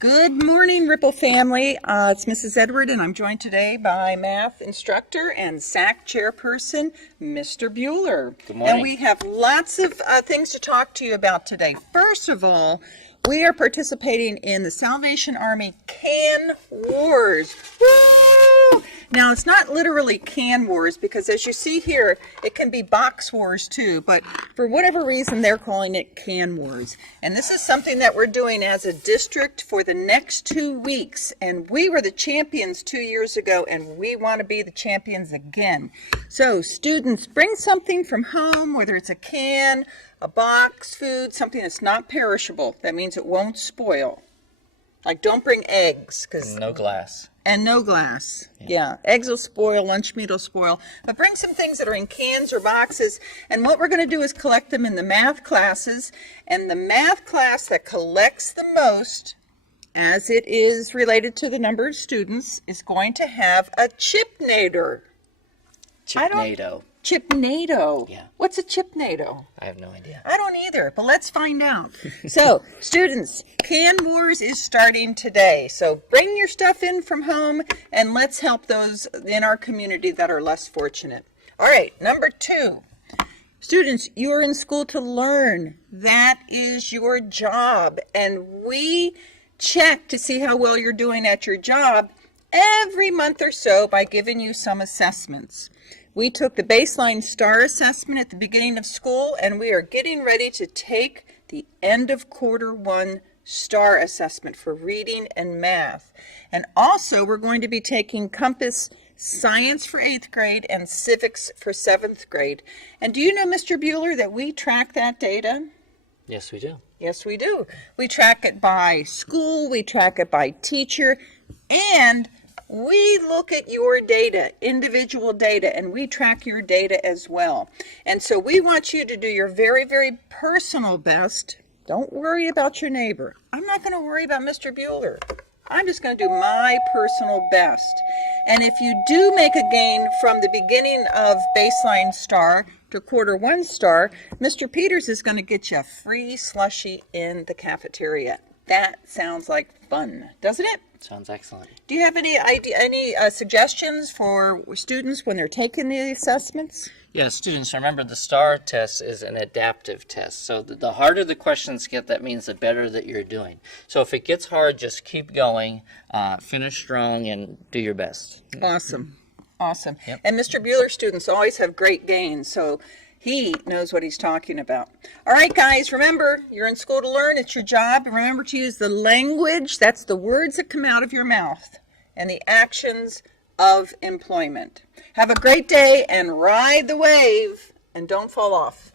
Good morning, Ripple family. It's Mrs. Edward, and I'm joined today by math instructor and SAC chairperson, Mr. Buehler. Good morning. And we have lots of things to talk to you about today. First of all, we are participating in the Salvation Army Can Wars. Woo! Now, it's not literally can wars because, as you see here, it can be box wars too, but for whatever reason, they're calling it can wars. And this is something that we're doing as a district for the next 2 weeks. And we were the champions 2 years ago, and we want to be the champions again. So, students, bring something from home, whether it's a can, a box, food, something that's not perishable. That means it won't spoil. Like, don't bring eggs. No glass. And no glass. Yeah. Eggs will spoil, lunch meat will spoil. But bring some things that are in cans or boxes. And what we're going to do is collect them in the math classes. And the math class that collects the most, as it is related to the number of students, is going to have a chipnator. Chipnado. Chipnado. Yeah. What's a chipnado? I have no idea. I don't either, but let's find out. So, students, Can Wars is starting today. So bring your stuff in from home and let's help those in our community that are less fortunate. All right, number 2. Students, you're in school to learn. That is your job. And we check to see how well you're doing at your job every month or so by giving you some assessments. We took the baseline STAR assessment at the beginning of school, and we are getting ready to take the end of quarter 1 STAR assessment for reading and math. And also, we're going to be taking Compass Science for 8th grade and Civics for 7th grade. And do you know, Mr. Buehler, that we track that data? Yes, we do. Yes, we do. We track it by school, we track it by teacher, and we look at your data, individual data, and we track your data as well. And so we want you to do your very, very personal best. Don't worry about your neighbor. I'm not going to worry about Mr. Buehler. I'm just going to do my personal best. And if you do make a gain from the beginning of baseline STAR to quarter 1 STAR, Mr. Peters is going to get you a free slushie in the cafeteria. That sounds like fun, doesn't it? Sounds excellent. Do you have any suggestions for students when they're taking the assessments? Yeah, students, remember the STAR test is an adaptive test. So the harder the questions get, that means the better that you're doing. So if it gets hard, just keep going, finish strong, and do your best. Awesome. Awesome. Yep. And Mr. Buehler students always have great gains, so he knows what he's talking about. All right, guys, remember, you're in school to learn. It's your job. Remember to use the language. That's the words that come out of your mouth and the actions of employment. Have a great day and ride the wave and don't fall off.